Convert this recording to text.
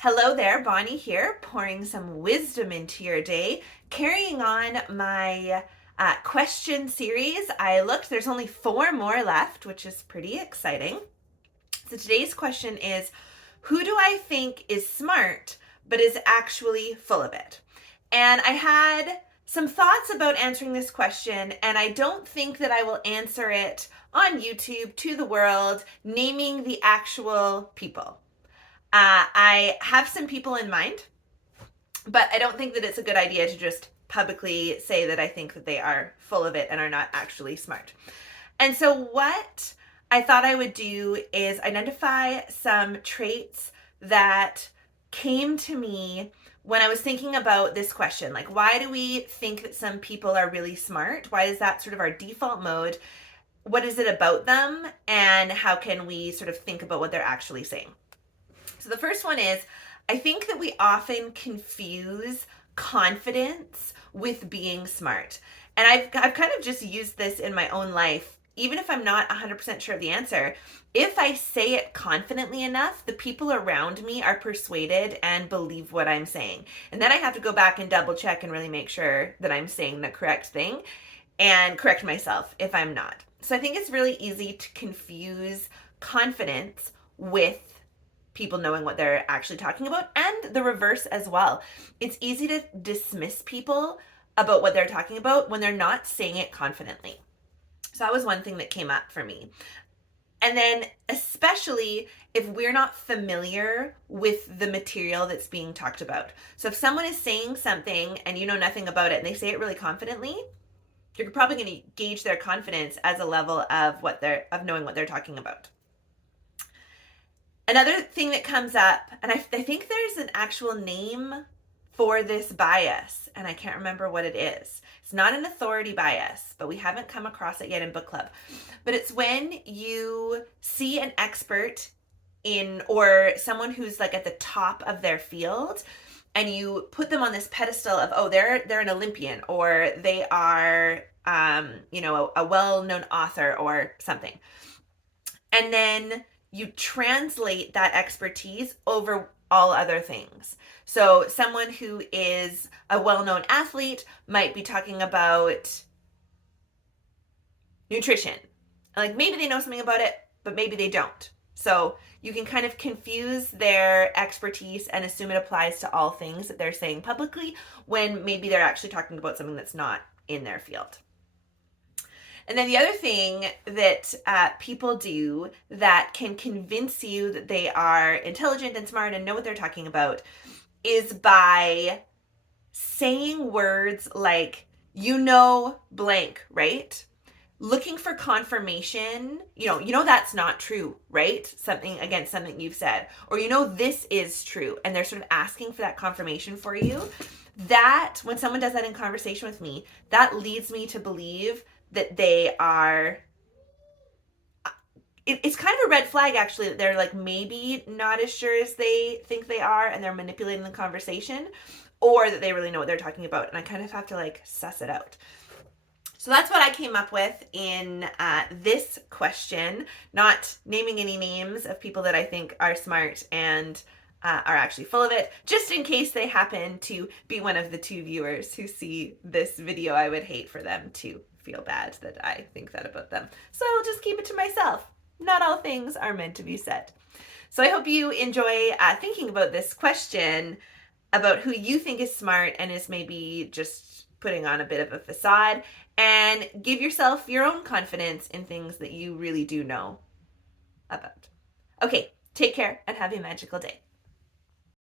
Hello there, Bonnie here, pouring some wisdom into your day, carrying on my question series. I looked, there's only 4 more left, which is pretty exciting. So today's question is, who do I think is smart but is actually full of it? And I had some thoughts about answering this question, and I don't think that I will answer it on YouTube to the world, naming the actual people. I have some people in mind, but I don't think that it's a good idea to just publicly say that I think that they are full of it and are not actually smart. And so, what I thought I would do is identify some traits that came to me when I was thinking about this question. Like, why do we think that some people are really smart? Why is that sort of our default mode? What is it about them? And how can we sort of think about what they're actually saying? So the first one is, I think that we often confuse confidence with being smart. And I've kind of just used this in my own life. Even if I'm not 100% sure of the answer, if I say it confidently enough, the people around me are persuaded and believe what I'm saying. And then I have to go back and double check and really make sure that I'm saying the correct thing and correct myself if I'm not. So I think it's really easy to confuse confidence with people knowing what they're actually talking about, and the reverse as well. It's easy to dismiss people about what they're talking about when they're not saying it confidently. So that was one thing that came up for me. And then, especially if we're not familiar with the material that's being talked about. So if someone is saying something and you know nothing about it and they say it really confidently, you're probably going to gauge their confidence as a level of knowing what they're talking about. Another thing that comes up, and I think there's an actual name for this bias, and I can't remember what it is. It's not an authority bias, but we haven't come across it yet in book club. But it's when you see an expert or someone who's like at the top of their field, and you put them on this pedestal of, oh, they're an Olympian, or they are a well-known author or something. And then you translate that expertise over all other things. So someone who is a well-known athlete might be talking about nutrition. Like, maybe they know something about it, but maybe they don't. So you can kind of confuse their expertise and assume it applies to all things that they're saying publicly, when maybe they're actually talking about something that's not in their field. And then the other thing that people do that can convince you that they are intelligent and smart and know what they're talking about is by saying words like, blank, right? Looking for confirmation, that's not true, right? Something against something you've said, or this is true, and they're sort of asking for that confirmation for you. That, when someone does that in conversation with me, that leads me to believe that they are, it's kind of a red flag actually, that they're like maybe not as sure as they think they are and they're manipulating the conversation, or that they really know what they're talking about, and I kind of have to like suss it out. So that's what I came up with in this question, not naming any names of people that I think are smart and are actually full of it, just in case they happen to be one of the 2 viewers who see this video. I would hate for them to feel bad that I think that about them. So I'll just keep it to myself. Not all things are meant to be said. So I hope you enjoy thinking about this question about who you think is smart and is maybe just putting on a bit of a facade, and give yourself your own confidence in things that you really do know about. Okay, take care and have a magical day.